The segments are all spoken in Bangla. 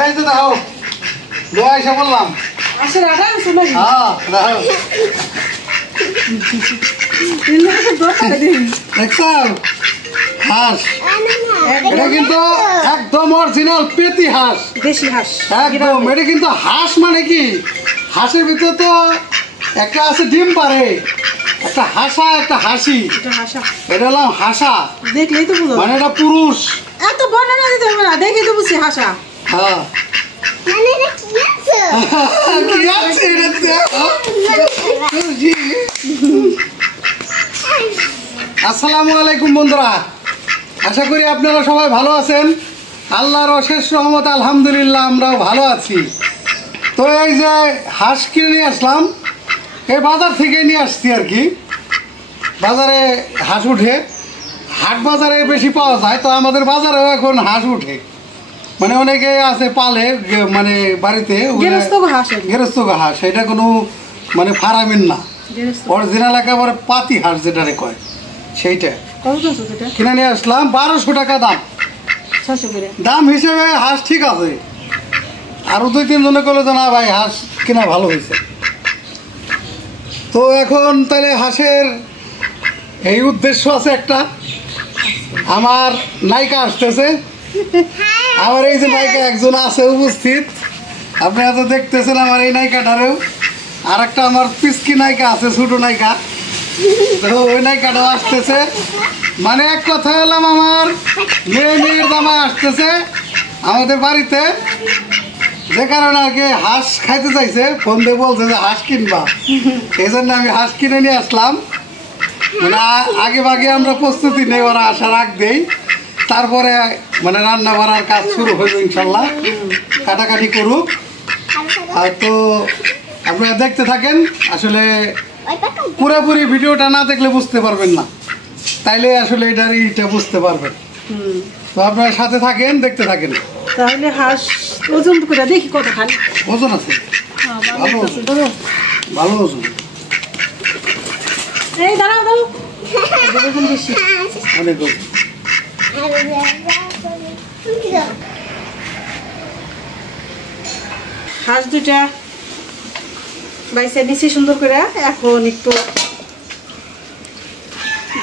এই যে দাও লয়ে এসে বললাম আসে রাখা আছে নাকি হ্যাঁ দাও দেখছো হাঁস এটা কিন্তু একদম অরিজিনাল পেতি হাঁস দেশি হাঁস একদম এটা কিন্তু হাঁস মানে কি হাঁসের ভিতরে তো একটা আছে ডিম পারে একটা হাসা একটা হাসি এটা হাসা এটা হলাম হাসা দেখলেই তো বুঝো মানে এটা পুরুষ এত বর্ণনা দিতে হবে না দেখে তো বুঝছি হাসা হ্যাঁ কি আছে এটাতে? আসসালামু আলাইকুম বন্ধুরা, আশা করি আপনারা সবাই ভালো আছেন। আল্লাহর অশেষ রহমত আলহামদুলিল্লাহ আমরাও ভালো আছি। তো এই যে হাঁস কিনে নিয়ে আসলাম, এই বাজার থেকে নিয়ে আসছি আর কি। বাজারে হাঁস উঠে, হাট বাজারে বেশি পাওয়া যায়, তো আমাদের বাজারেও এখন হাঁস উঠে। মানে অনেকে আছে পালে মানে বাড়িতে গেরস্ত হাঁস, এটা কোনো মানে ফার্মিন না, অরিজিনাল একেবারে পাতি হাঁস যেটারে কয় সেইটা কিনে নিয়ে আসলাম। 1200 টাকা দাম। দাম হিসেবে হাঁস ঠিক আছে, আরও 2-3 জনে করলে তো না ভাই হাঁস কিনা ভালো হয়েছে। তো এখন তাহলে হাঁসের এই উদ্দেশ্য আছে একটা, আমার নায়িকা আসতেছে, আমার এই যে নায়িকা একজন আছে উপস্থিত, আপনারা তো দেখতেছেন আমার এই নায়িকাটারেও। আর একটা আমার পিসকি নায়িকা আছে, ছোটো নায়িকা, তো ওই নায়িকাটাও আসতেছে। মানে এক কথা এলাম আমার মেয়ের জামাই আসতেছে আমাদের বাড়িতে, যে কারণে আর কি হাঁস খাইতে চাইছে, ফোন দিয়ে বলছে যে হাঁস কিনবা, এই জন্য আমি হাঁস কিনে নিয়ে আসলাম। মানে আগে ভাগে আমরা প্রস্তুতি নেই, ওরা আসার আগ দেই, তারপরে মানে রান্না বাড়ার কাজ শুরু হইব ইনশাল্লাহ, কাটাকাটি করুক। আর তো আপনারা দেখতে থাকেন, আসলে পুরোপুরি ভিডিওটা না দেখলে বুঝতে পারবেন না, তাইলে আসলে এটা বুঝতে পারবেন। তো আপনারা সাথে থাকেন, দেখতে থাকেন। তাহলে হাঁস ওজন করে দেখি কত খালি ওজন আছে, ভালো ওজন, ভালো ওজন। এই দাঁড়াও দাও, ওজন বেশি, অনেক ওজন। হাঁস দুটা বাইসে নিচে সুন্দর করে। এখন একটু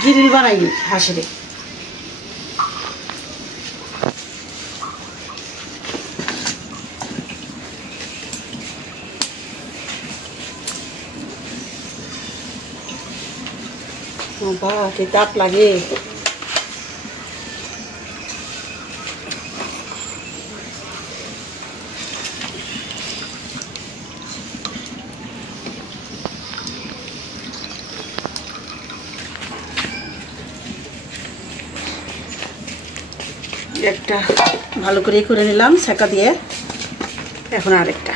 গ্রিল বানাই হাঁসের। বাবা কি তাপ লাগে। একটা ভালো করে করে নিলাম সেকা দিয়ে, এখন আরেকটা।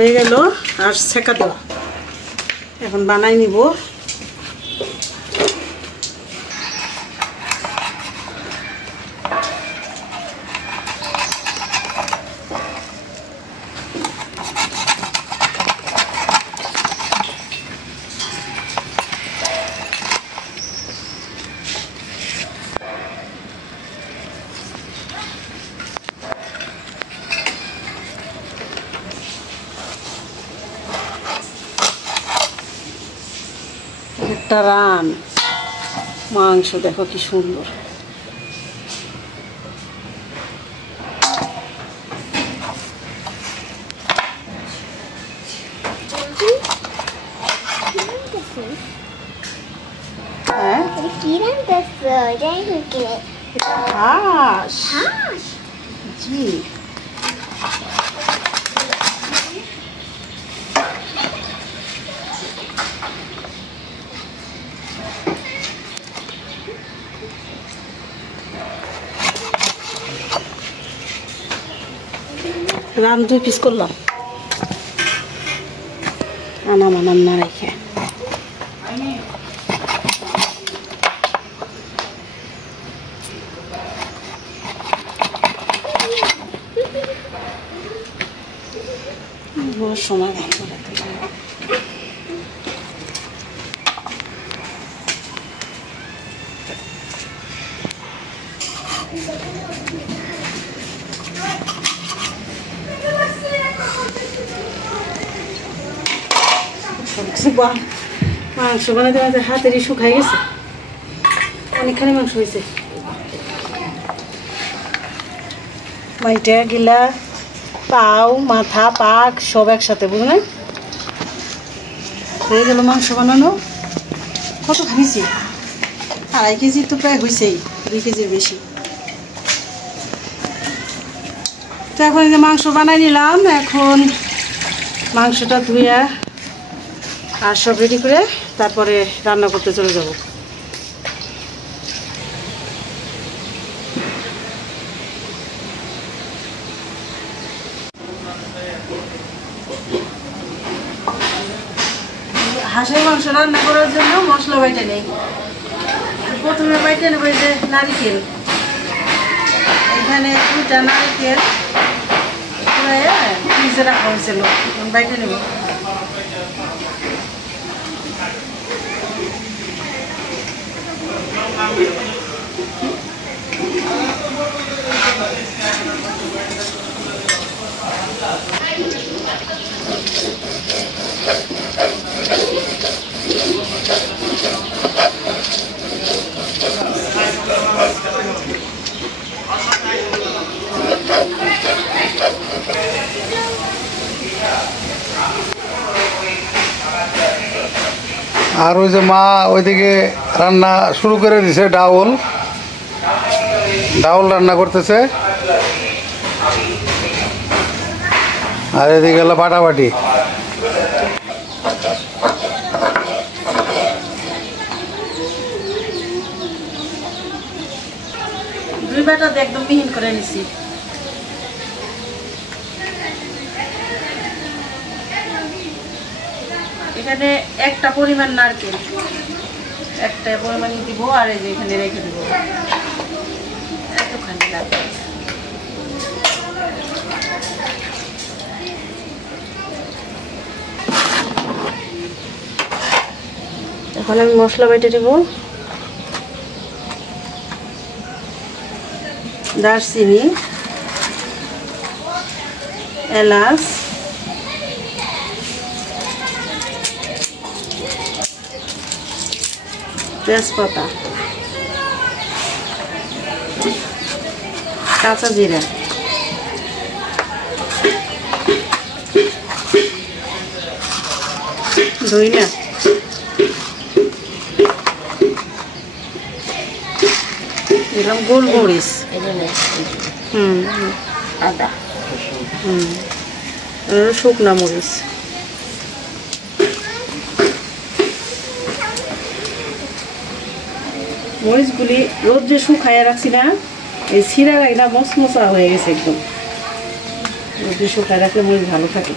হয়ে গেল আর ছেঁকা দেওয়া, এখন বানাই নিব। একটা রান মাংস দেখো কি সুন্দর। হাঁস, জি রান 2 পিস করলাম আনাম না রেখে সময় মাংস বানাতে বানাতে হাতেরই শুকাই গেছে অনেকখানি মাংস হয়েছে মাইটা গিলা পাও মাথা পাক সব একসাথে বুঝলেন হয়ে গেল মাংস বানানো কত খাইছি 2.5 কেজি তো প্রায় হয়েছেই 2 কেজির বেশি তো এখন এই যে মাংস বানাই নিলাম এখন মাংসটা ধুইয়া আর সব রেডি করে তারপরে রান্না করতে চলে যাব হাঁসের মাংস রান্না করার জন্য মশলা বাইটে নেই প্রথমে বাইটে নেব এই যে নারিকেল এখানে 2টা নারিকেল ফ্রিজে রাখা হয়েছিল বাইটে নেব আর ওই যে মা ওইদিকে রান্না শুরু করে দিছে ডাউল রান্না করতেছে আর এদিকে হলো বাটাবাটি দুই বাটা একদম মিহিন করে নিছি এখানে একটা পরিমাণ নারকেল একটা পরিমাণই দিব আর এই যে এখানে রেখে দিব একটুখানি লাগবে এখন আমি মশলা বেটে দেব দারচিনি এলাচ তেজপাতা কাঁচা জিরা ধইনা দিলাম গোলমরিচ আদা শুকনা মরিচ মরিচগুলি রোদ্রে শুকাইয়া রাখছি না এই ছিঁড়া লাগে না মশমশা হয়ে গেছে একদম রোদ্রে শুকায় রাখলে মরিচ ভালো থাকে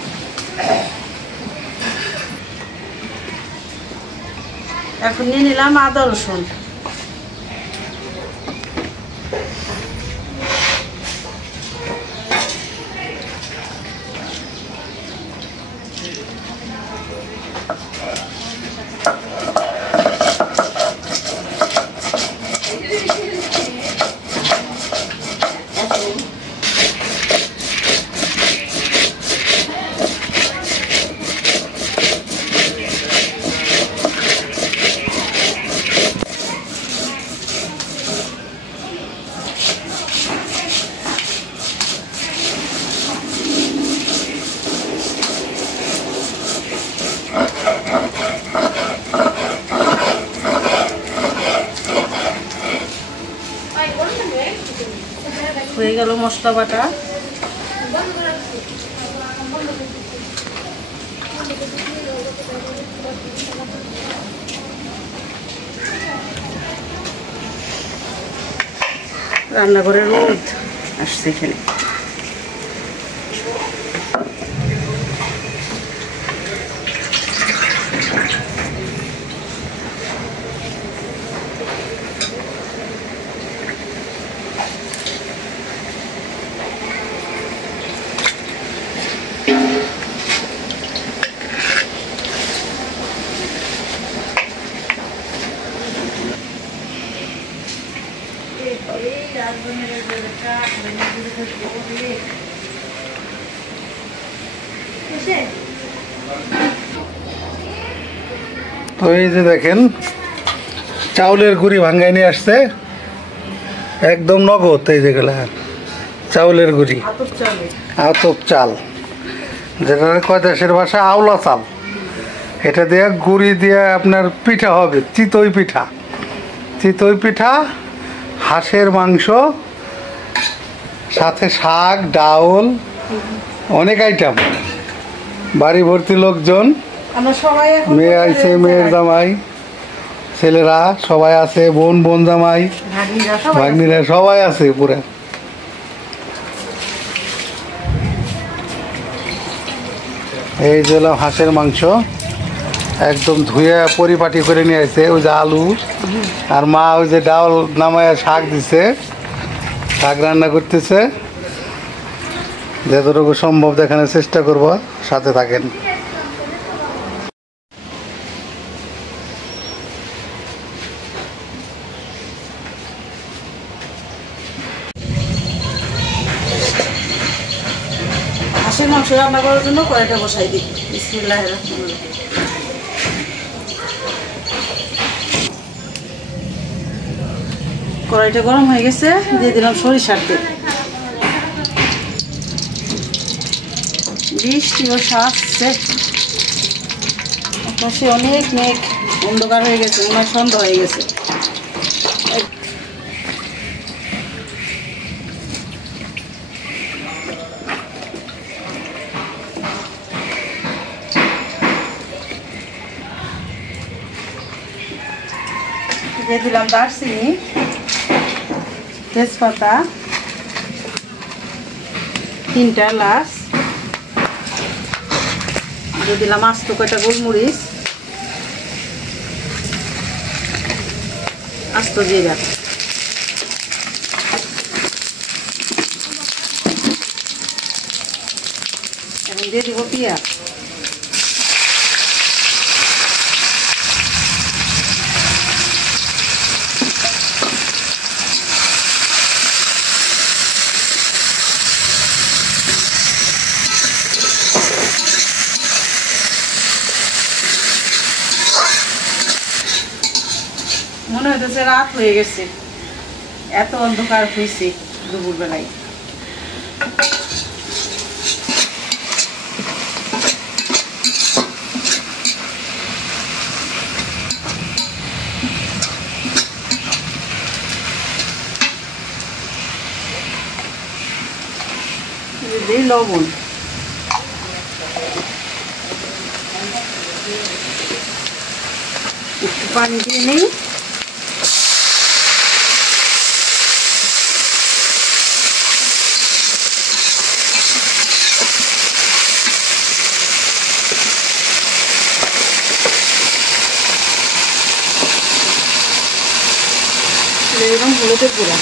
এখন নিয়ে নিলাম আদা রসুন হয়ে গেল মশলা বাটা রান্নাঘরের রোদ আসছে এখানে তো এই যে দেখেন চাউলের গুঁড়ি ভাঙ্গাই নিয়ে আসছে একদম নগদ। এই যেগুলা চাউলের গুঁড়ি, আতপ চাল, যেটা কয় দেশের ভাষায় আওলা চাল। এটা দিয়ে গুঁড়ি দিয়ে আপনার পিঠা হবে, চিতই পিঠা। চিতই পিঠা, হাঁসের মাংস, সাথে শাক, ডাউল, অনেক আইটেম। বাড়ি ভর্তি লোকজন, মেয়ে আইছে, মেয়ের জামাই, ছেলেরা সবাই আছে, বোন বোন জামাই, ভাগ্নিরা সবাই আছে পুরো। এই যে হলো হাঁসের মাংস, একদম ধুয়ে পরিপাটি করে নিয়ে আসছে। ওই যে আলু আর মা ওই যে ডাউল নামায় শাক দিছে, শাক রান্না করতেছে। যতটুকু সম্ভব দেখানোর চেষ্টা করব, সাথে থাকেন। হাঁসের মাংস রান্না করার জন্য কড়াইটা বসাই দিই। বিসমিল্লাহির রহমানির রহিম। কড়াইটা গরম হয়ে গেছে, দিয়ে দিলাম সরিষার তেল। বৃষ্টি ও আসছে, আকাশে অনেক মেঘ, অন্ধকার হয়ে গেছে, মনে হয় সন্ধ্যা হয়ে গেছে। দিয়ে দিলাম দারচিনি, তেজপাতা, 3টা এলাচ, দিয়ে দিলাম আস্ত কয়টা গোলমরিচ, আস্ত জিরা। এখন দিয়ে দিব পেঁয়াজ। মনে হইতেছে রাত হয়ে গেছে, এত অন্ধকার হয়েছে দুপুর বেলায়। লবণ, একটু পানি দিয়ে নেই। এরকম হলুদের গুঁড়া,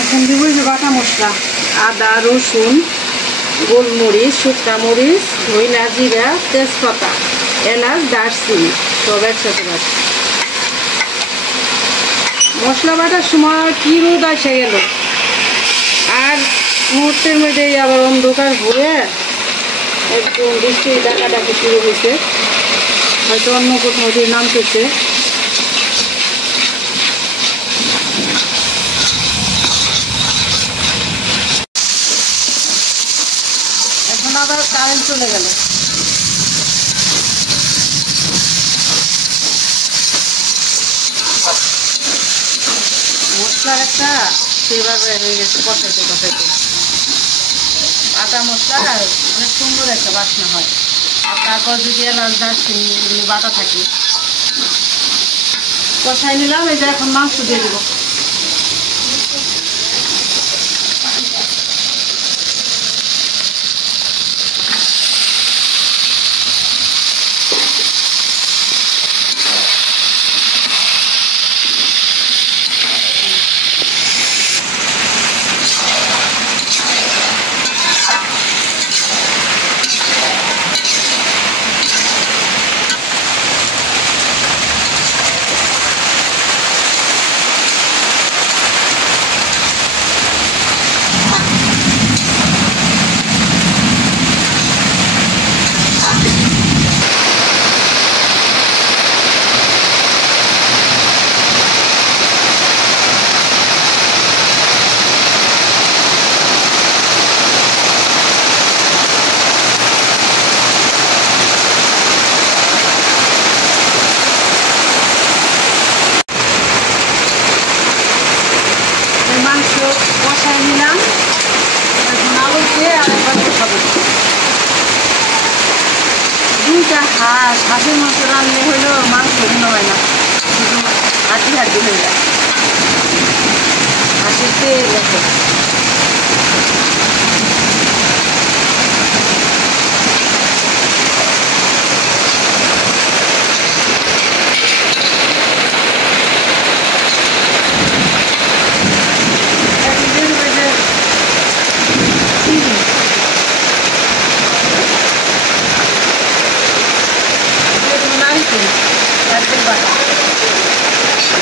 এখন দিব যে বাটা মশলা, আদা, রসুন, গোলমরিচ, শুকনা মরিচ, ধইনা, জিরা, তেজপাতা, এলাচ, দারচিনি সব একসাথে বাটা। মশলা বাটার সময় কি রোদ আসে গেল, আর মুহূর্তের মধ্যেই আবার অন্ধকার হয়ে একদম বৃষ্টি ডাকাডাকি শুরু হয়েছে, হয়তো অন্য কোথাও দিয়ে নামতেছে। এখন আবার কারেন্ট চলে গেল। মশলার একটা ফ্লেভার হয়ে গেছে, কষাইতে কষাইতে বাটা মশলা অনেক সুন্দর একটা বাসনা হয়। আর তারপর যদি এলাচ, দারচিনি এগুলি বাটা থাকে, কষাই নিলাম। এই যে এখন মাংস দিয়ে দেবো। কষাই নিলাম, এখন আলু দিয়ে আরেকবার কষাবো। দুইটা হাঁসের মাংস রান্না হইলেও মাংস মনে হয় না, শুধু হাঁটি হাঁটি হয়ে যায়। হাঁসের তেল আছে।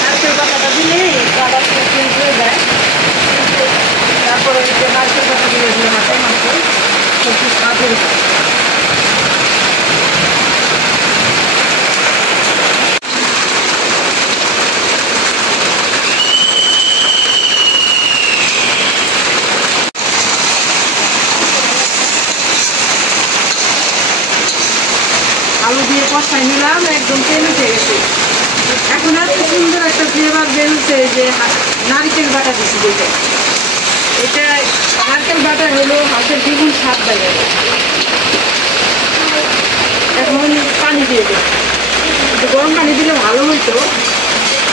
নারকেল বাটাটা দিলে কালারটা চেঞ্জ হয়ে যায়। তারপরে নারকেল বাটা দিয়ে দিলে হাতের মাংস একটু স্বাদের হয়। আলু দিয়ে কষাই নিলাম, একদম তেল উঠে গেছে। এখন এত সুন্দর একটা ফ্লেভার বেরোচ্ছে যে নারকেল বাটা দিচ্ছি বলতে। এটা নারকেল বাটা হলো হাঁসের দ্বিগুণ স্বাদ লাগে। এখন পানি দিয়ে দেব, কিন্তু গরম পানি দিলে ভালো হইতো,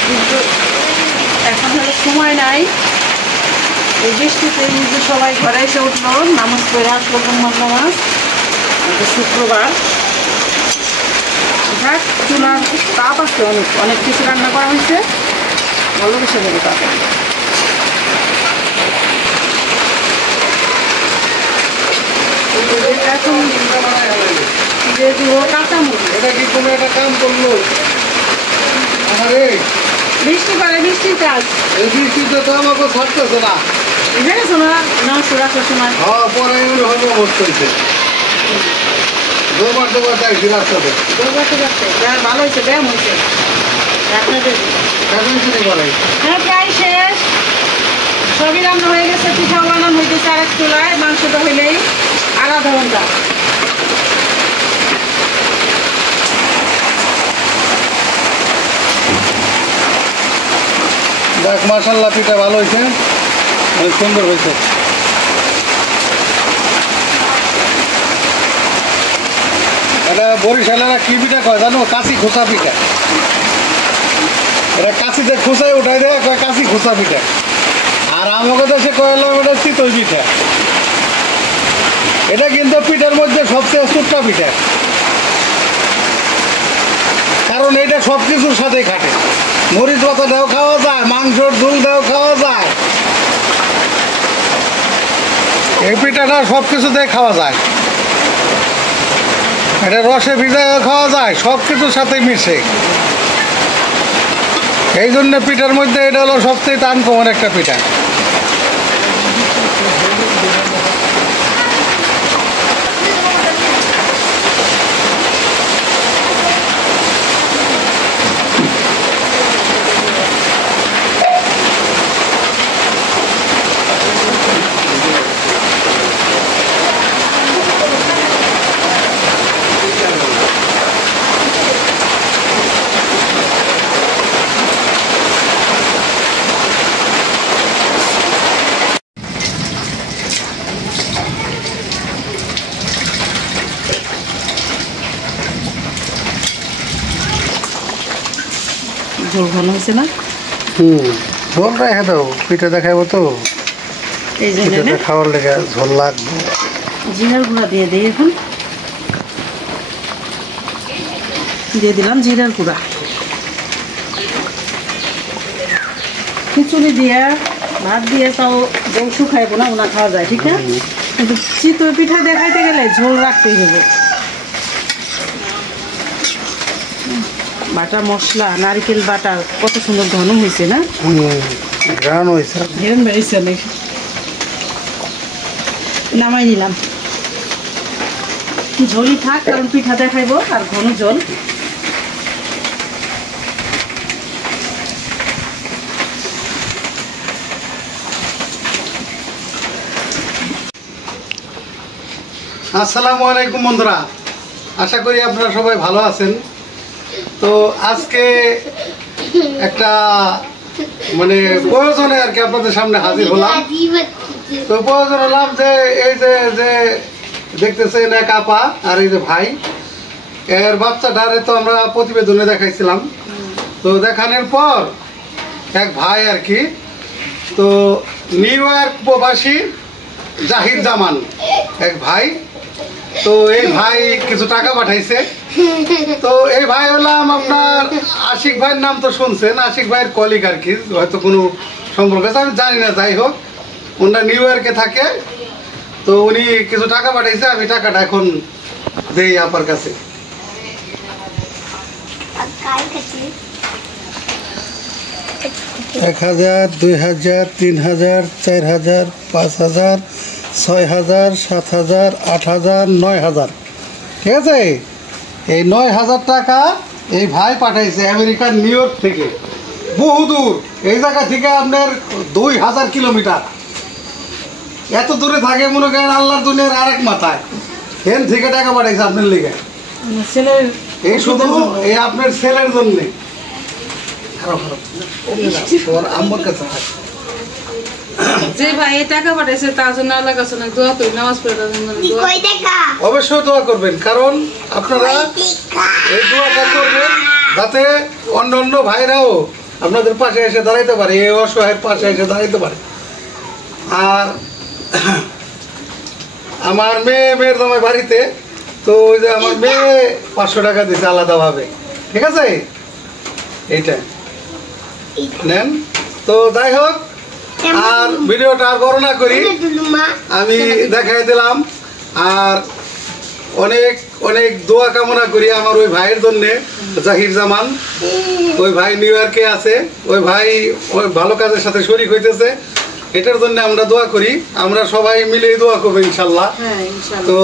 কিন্তু এখন হলে সময় নাই। এই বৃষ্টিতে কিন্তু সবাই ঘরে এসে উঠলো, নামাজ পড়ে আসলো, জুম্মার নামাজ, শুক্রবার। থাক, চুলার তাপ আছে, অনেক অনেক কিছু রান্না করা হয়েছে, ভালো বেশি দেবে তাপ। এখন দিয়ে দিব কাঁচামরিচ। এটা কি কোনো একটা কাম করলো? আরে বৃষ্টি পরে, বৃষ্টির কাজ। এই বৃষ্টিতে তো আমাকে ছাড়তেছে না। দেখেছো না মাংস রাখার সময়? হ্যাঁ, পরে হলো বসতেছে দোবার চাইছি রাস্তাতে। ভালো হয়েছে, ব্যায়াম হয়েছে আপনাদের। এখন শুরু করে হ্যাঁ, প্রায় শেষ, সবই রান্না হয়ে গেছে। পিঠা বানানো হইতেছে আরেক চুলায়, মাংসটা হইলেই আধা ঘন্টা। দেখ, মাশাআল্লাহ, পিঠা ভালো হয়েছে, অনেক সুন্দর হয়েছে। এটা বরিশালেরা কি পিঠা কয় জানো? কাশি খোসা পিঠা। এটা কাশিতে খোসাই উঠাই দেয়, কয় কাশি খোসা পিঠা। আর আমাকে দেশে কয়লাম এটা চিতই পিঠা। এটা কিন্তু পিঠার মধ্যে সবচেয়ে ছোট্ট পিঠা, কারণ এটা সব কিছুর সাথেই খাটে। মরিচ পাতা দেও খাওয়া যায়, মাংসর ঝোল দেও খাওয়া যায়। এই পিঠাটা সব কিছুতেই খাওয়া যায়। এটা রসে ভিজাও খাওয়া যায়, সব কিছুর সাথে মিশে। এই জন্য পিঠার মধ্যে এটা হলো সবচেয়ে আনকমন একটা পিঠা। ঝোল ঘন হয়েছে না? ঝোল রেখে দাও, পিঠা দেখাবো তো। এই জন্য পিঠাটা খাওয়ার লেগে ঝোল লাগবে। জিরার গুঁড়া দিয়ে দিই, এখন দিয়ে দিলাম জিরার গুঁড়া। খিচুড়ি দিয়ে ভাত দিয়ে তাও জল শুকাইবো না, ওনা খাওয়া যায়, ঠিক না? কিন্তু চিতই পিঠা দেখাইতে গেলে ঝোল রাখতেই হবে। বাটা মশলা, নারকেল বাটা, কত সুন্দর ঘন হয়েছে না? গ্রান হয়েছে, ঘেরন বেরিয়েছে অনেক। নামাই নিলাম, ঝোলই থাক, কারণ পিঠা দেখাইবো, আর ঘন ঝোল। আসসালামু আলাইকুম বন্ধুরা, আশা করি আপনারা সবাই ভালো আছেন। তো আজকে একটা মানে প্রয়োজনে আর কি আপনাদের সামনে হাজির হলাম। তো প্রয়োজন হলাম যে এই যে যে দেখতেছেন এক আপা আর এই যে ভাই, এর বাচ্চাটারে তো আমরা প্রতিবেদনে দেখাইছিলাম। তো দেখানোর পর এক ভাই আর কি, তো নিউ ইয়র্ক প্রবাসী জাহির জামান এক ভাই, তো এই ভাই কিছু টাকা পাঠাইছে। তো এই ভাই হলাম আপনার আশিক ভাইয়ের নাম তো শুনছেন, আশিক ভাইয়ের কলিগ আর কি, হয়তো কোনো সম্পর্ক আছে আমি জানি না, যাই হোক ওনারা নিউ ইয়র্কে থাকে। তো উনি কিছু টাকা পাঠাইছে, আমি টাকাটা এখন দেই আপার কাছে। 1000, 2000, 3000, 4000, 5000, 6000, 7000, 8000, 9000, ঠিক আছে। এই 9000 টাকা এই ভাই পাঠাইছে আমেরিকার নিউ ইয়র্ক থেকে, বহু দূর, এই জায়গা থেকে আপনার 2000 কিলোমিটার, এত দূরে থাকে মনে করেন আল্লাহর দুনিয়ার আরেক মাথায়, এখান থেকে টাকা পাঠাইছে আপনার লেগে, এই শুধু এই আপনার ছেলের জন্যে। যে ভাই এই টাকা পাঠাইছে তার জন্য আল্লাহর কাছে অনেক দোয়া করি, নামাজ পড়ে তার জন্য অনেক দোয়া। অবশ্যই দোয়া করবেন, কারণ আপনারা এই দোয়াটা করবেন যাতে অন্য অন্য ভাইরাও আপনাদের পাশে এসে দাঁড়াইতে পারে, এই অসহায়ের পাশে এসে দাঁড়াইতে পারে। আর আমার মেয়ের জামাই বাড়িতে, তো ওই যে আমার মেয়ে 500 টাকা দিচ্ছে আলাদাভাবে, ঠিক আছে, এইটা নেন। তো যাই হোক, আর ভিডিওটা আর বড় না করি, আমি দেখাই দিলাম। আর অনেক অনেক দোয়া কামনা করি আমার ওই ভাইয়ের জন্যে, জাহির জামান, ওই ভাই নিউ ইয়র্কে আছে, ওই ভাই ওই ভালো কাজের সাথে শরীক হইতেছে, এটার জন্য আমরা দোয়া করি, আমরা সবাই মিলে দোয়া করবো ইনশাল্লাহ। তো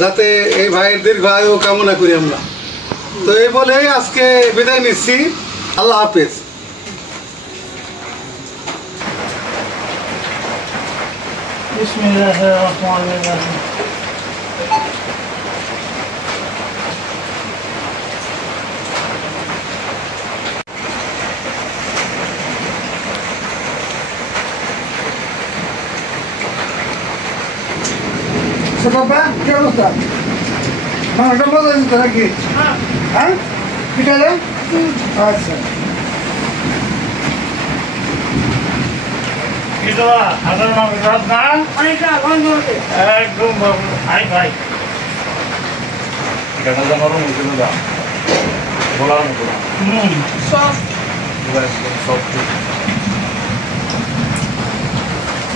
যাতে এই ভাইয়ের দীর্ঘ আয়ু কামনা করি আমরা। তো এই বলে আজকে বিদায় নিচ্ছি, আল্লাহ হাফেজ। বিসমিল্লাহির-রহমানির-রহিম। বাবা কি অবস্থা? মাংসটা মজা দিতে নাকি? হ্যাঁ ঠিক আছে, আচ্ছা।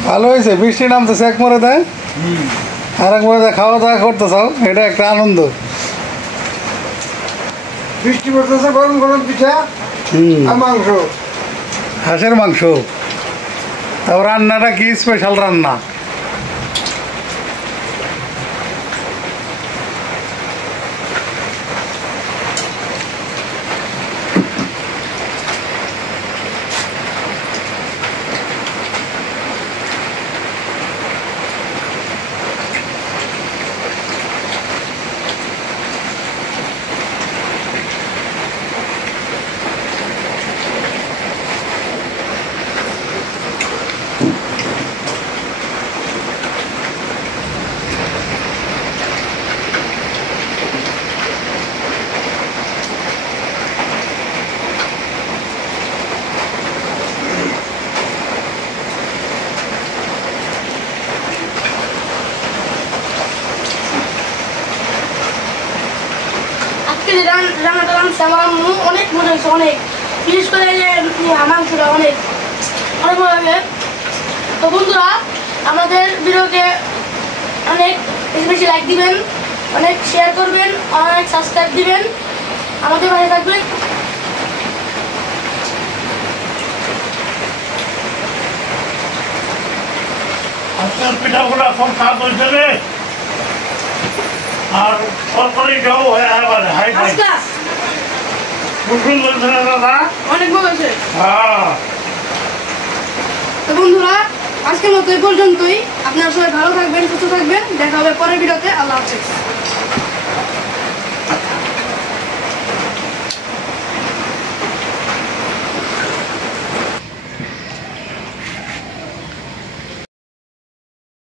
ভালো হয়েছে, বৃষ্টি নামতেছে এক মরে দেয়, আর এক মরে খাওয়া দাওয়া করতে চাও, এটা একটা আনন্দ। বৃষ্টি পড়তেছে, গরম গরম পিঠা আর মাংস, হাঁসের মাংস। তারপর রান্নাটা কি স্পেশাল রান্না, রান্নাটা রান্নাছে আমার আম্মু, অনেক মজা হয়েছে, অনেক, বিশেষ করে যে মাংসটা অনেক অনেক মজা হবে। তো বন্ধুরা, আমাদের ভিডিওকে অনেক বেশি বেশি লাইক দিবেন, অনেক শেয়ার করবেন, অনেক সাবস্ক্রাইব দিবেন, আমাদের ভালো থাকবেন। আজকের পিঠাগুলো এখন কাজ হয়েছে রে, আর সরকারি যাও এবারে হাই ফাই বুঝুন বলছে না দাদা, অনেক মজা হয়েছে। হ্যাঁ। তো বন্ধুরা, আজকের মতো এই পর্যন্তই। আপনারা সবাই ভালো থাকবেন, সুস্থ থাকবেন, দেখা হবে পরের ভিডিওতে। আল্লাহ হাফেজ।